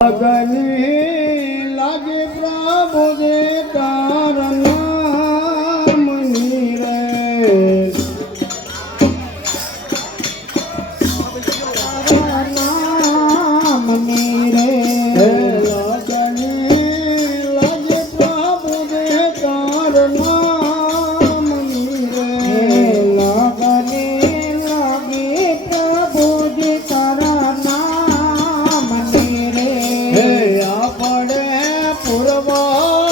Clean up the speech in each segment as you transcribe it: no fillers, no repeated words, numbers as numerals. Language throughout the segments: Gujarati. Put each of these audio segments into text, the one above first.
ગગને લાગે પ્રભુ જે તારા નામની રે તારા નામની રે ગગને લાગે પ્રભુ જે તારા નામની રે ગગને લાગે પ્રભુ જે તારા નામની રે આપણે પૂર્વજન્મને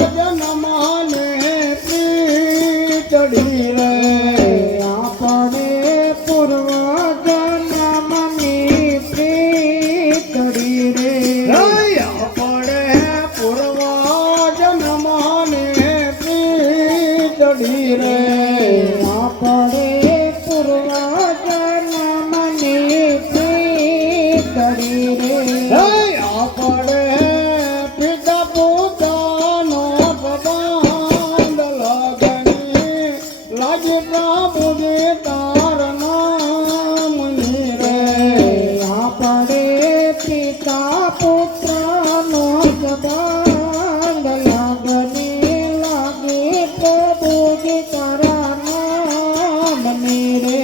ચડી રે આપણે પૂર્વજન્મની ચડી રે આપણે પૂર્વજન્મને ચડી રે આપણે પૂર્વજન્મની ચડી રે આપણે પિતા પોતાનો સંબંધ લગને લાગે પ્રભુ જે તારા નામની રે આપણે પિતા પુત્રનો સંબંધ લગને લાગે પ્રભુ જે તારા નામની રે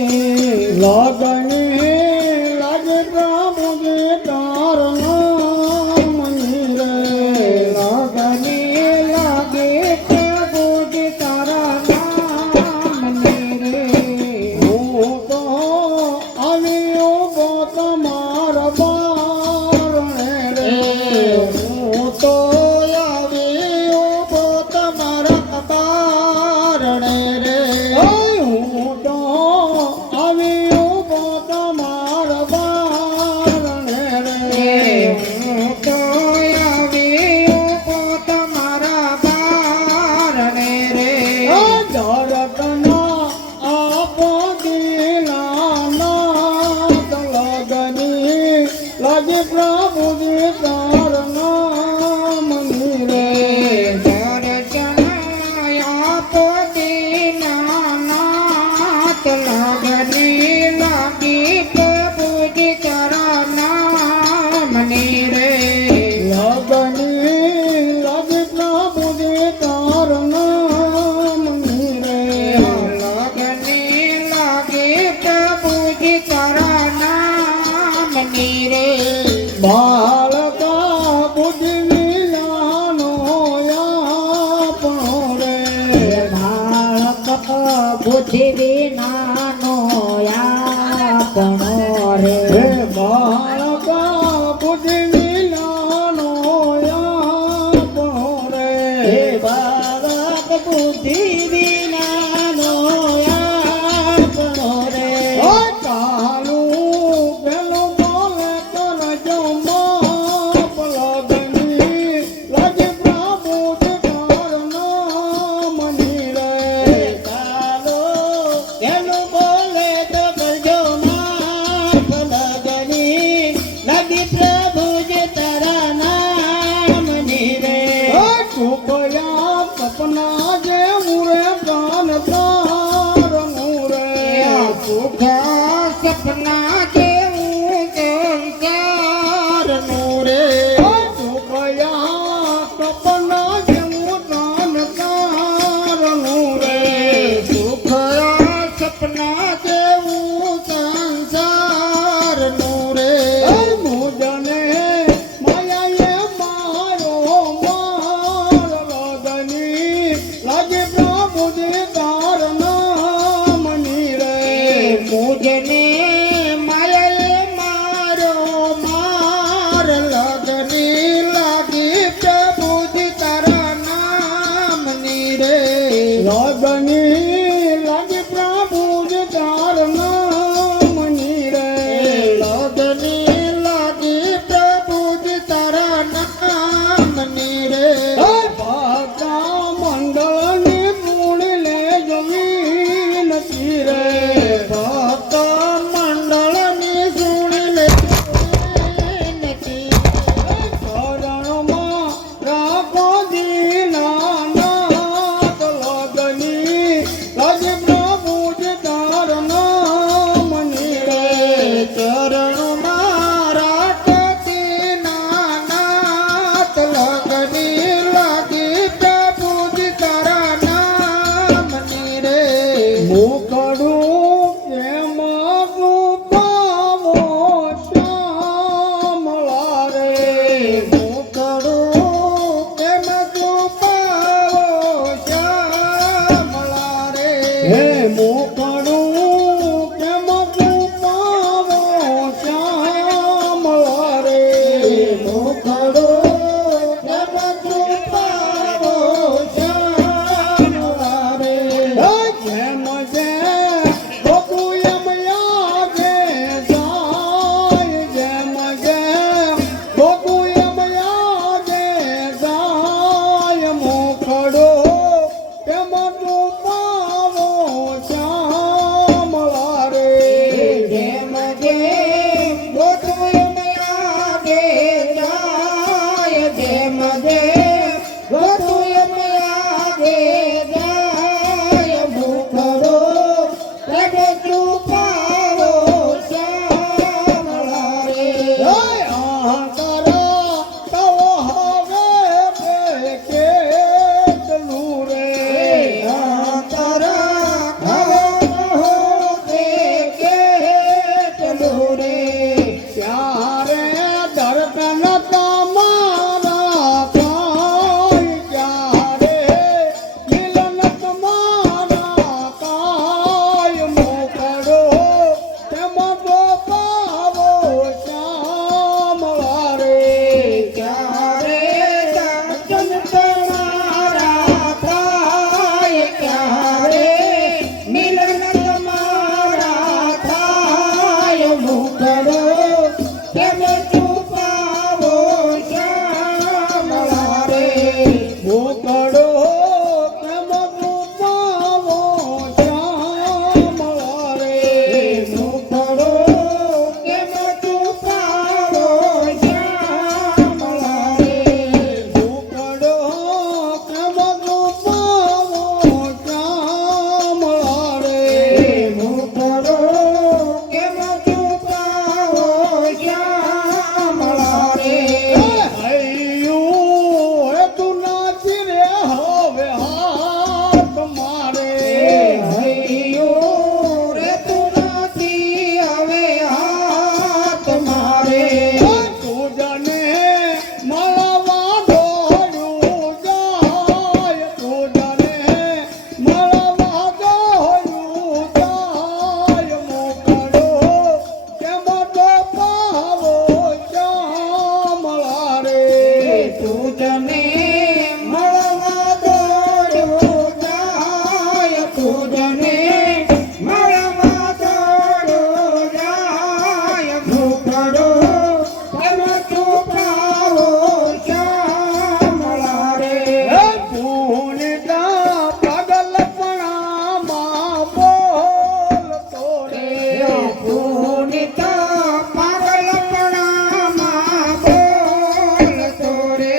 લગને લાગે પ્રભુ જે તારા નામની રે લગને લાગે પ્રભુ જે તારા નામની રે હું તો આવ્યો ગો તમારા બારણે રે હું તો આવ્યો ગો તમારા બારણે રે હું તો આવ્યો ગો તમારા બારણે રે હું તો આવ્યો ગો તમારા બારણે રે જળતના આપો દીનાનાથ લગની લાગે પ્રભુ જે તારા નામની રે જળતના આપો દીનાનાથ લગની લાગે પ્રભુ જે તારા નામની રે લગની લાગે પ્રભુ જે તારા નામની રે લગની લાગે પ્રભુ જે તારા નામની રે બાળકા તમારા થાય ક્યારે મિલન તમારા કાય મોકળો તેમાં તો પાવો શ્યામળા રે ક્યારે દર્શન તમારા થાય ક્યારે મિલન તમારા થાય મુકડો કેમ છુપાવો શ્યામળા રે મોકળો તેમાં તો પાવો શ્યામળા રે મુકડો કેમ છુપાવો શ્યામળા રે મોકળો તેમાં તો પાવો શ્યામળા રે મુકડો કેમ છુપાવો શ્યામળા રે હૈયું હે તું નાચી રે હવે હાથ મારે હૈયું રે તું નથી હવે હાથ મારે તું જાને મળવા દોડ્યું જાય તું જાને મળવા દોડ્યું જાય મોકળો કેમ તો પાવો શ્યામળા રે તું જને મળવા દોડ્યો જાય તું જને મળવા દોડ્યો જાય મુકડો કેમ છુપાવો શ્યામળા રે પૂનિતા પાગલપણામાં બોલતો રે પુનિતા પાગલપણામાં બોલતો રે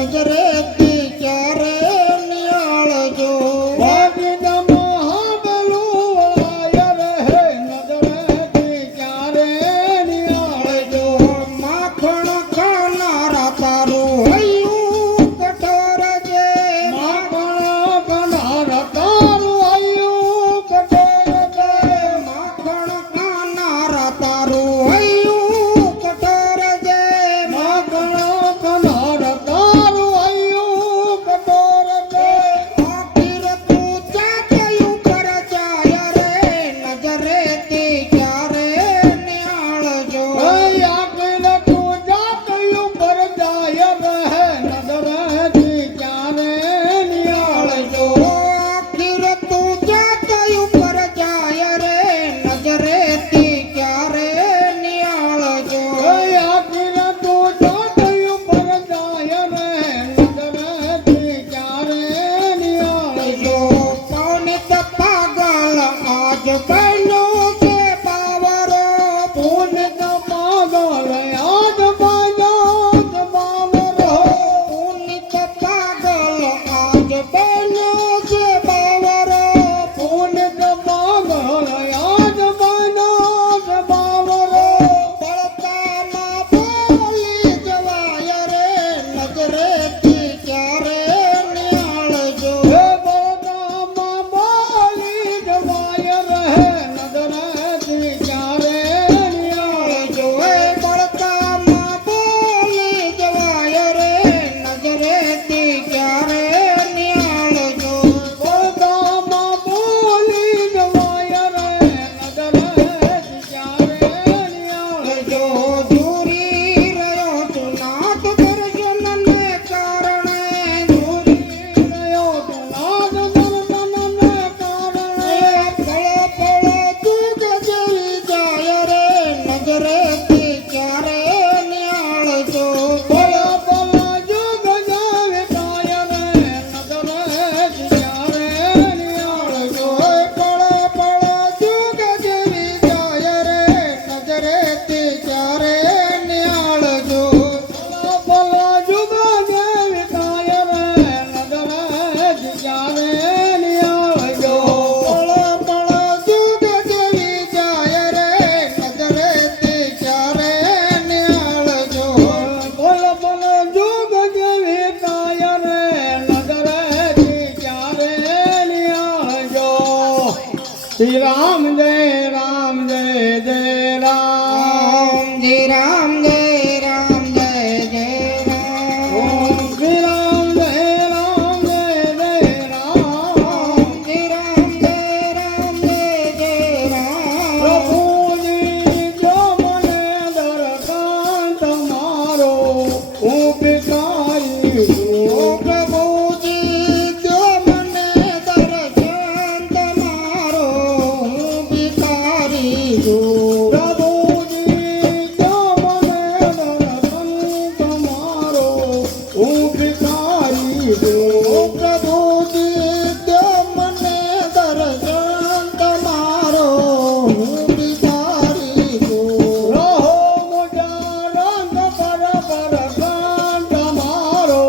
નજરેથી ક્યારે નિહાળજો. વાગીનામાં હાંભળું આય રે નજરેથી ક્યારે નિહાળજો. માખણ ખાનારા તારું હૈયું કઠોર છે. માખણ ખાનારા તારું હૈયું કઠોર છે. માખણ ખાનારા તારું હૈયું કઠોર છે. માખણ ખાનારા તારું હૈયું કઠોર છે. આખિર તું ચાચયું પર જાય રે નજરેથી ક્યારે નિહાળજો. આખીને તું જાતયું પર જાય રહે નજરેથી ક્યારે નિહાળજો. આખિર તું જાતયું પર જાય રે નજરેથી ક્યારે નિહાળજો. આખીને તું જાતયું પર જાય રહે નજરેથી ક્યારે નિહાળજો. પૌનિત પાગલ આજ બન્યું છે બાવરો. પુનિત પાગલ આજ બન્યો છે બાવરો. પુનિત પાગલ આજ બન્યું છે બાવરો. પુનિત પાગલ આજ બન્યો છે બાવરો. બળતામાં બોલી જવાય રે નજરેથી ક્યારે નિહાળજો. હે બળદામાં બોલી જવાય રહે નજરેથી ક્યારે નિહાળજો. એ બળતામાં બોલી જવાય રે નજરેથી ક્યારે નિહાળજો. બળદામાં બોલી જવાય રે નજરેથી ક્યારે નિહાળજો. દૂરી રહ્યો તું નાથ દર્શનને કારણે. દૂરી રહ્યો તું નાથ દર્શનને કારણે. પળો પળો તું ગજવી જાય રે નજરેથી ક્યારે નિહાળજો. બોલો બોલો જુગ જાવે કાય રે નજરેથી ક્યારે નિહાળજો. પળો પળો તું ગજવી જાય રે નજરેથી ક્યારે નિહાળજો. બોલો બોલો જુગ જાવે કાય રે નજરેથી ક્યારે નિહાળજો. પળો પળો તું ગજવી જાય રે નજરેથી ક્યારે નિહાળજો. બોલો બોલો જુગ જાવે કાય રે નજરેથી ક્યારે નિહાળજો. શ્રી રામ જય રામ જય જય રામ. રામ જય રામ જય જય રામ. ઓમ શ્રી રામ જય રામ જય જય રામ. શ્રી રામ જય રામ જય જય રામ. પ્રભુજી જો મને દર્શન તમારો હું ભિખારી છું. ઓ પ્રભુજી જો મને દર્શન તમારો હું ભિખારી છું. પ્રભુજી જો મને દર્શન તમારો હું ભિખારી છું. ઓ પ્રભુજી જો મને દર્શન તમારો હું ભિખારી છું. રહો મોટા રંગ પર પર કાંત મારો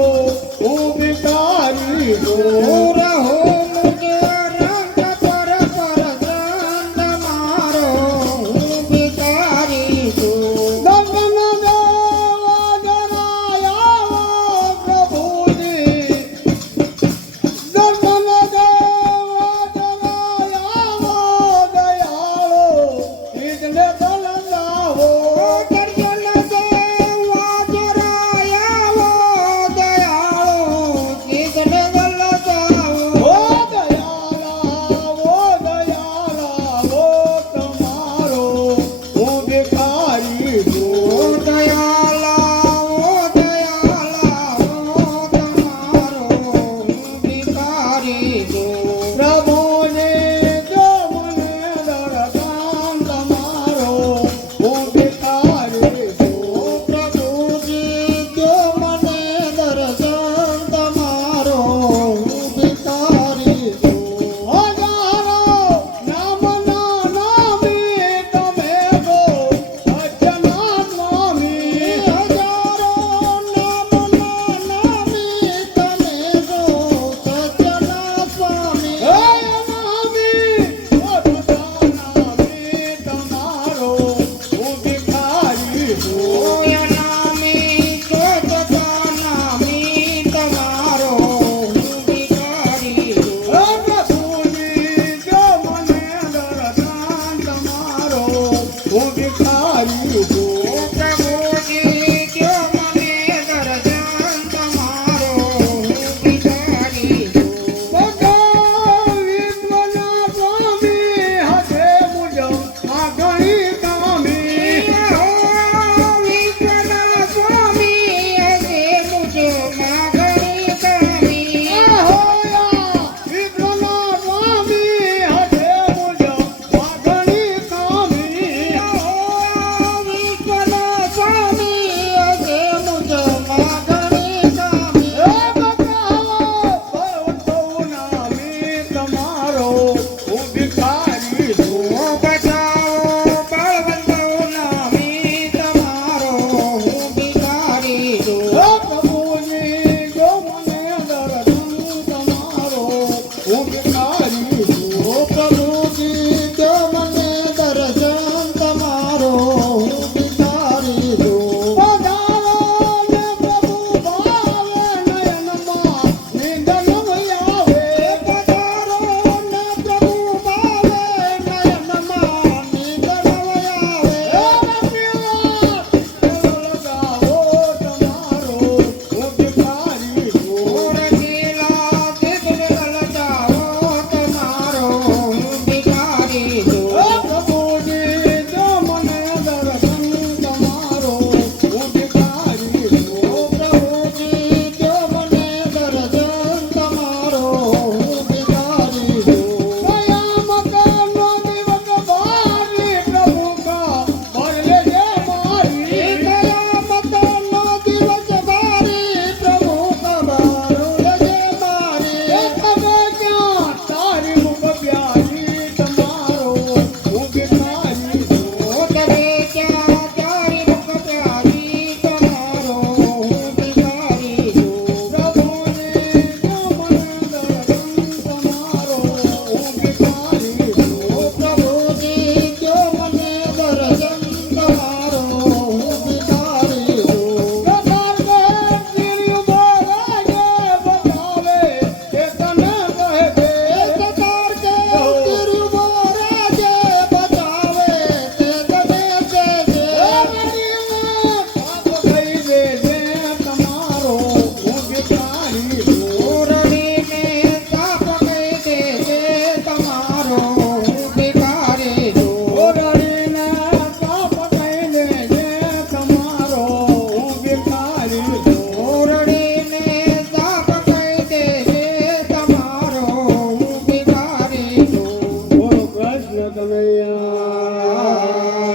કનૈયા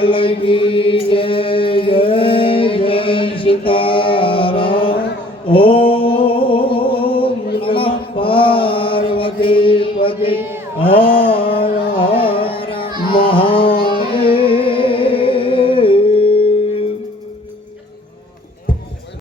લગી જય જય જય સીતારામ. ઓમ નમઃ પાર્વતી પતે. હર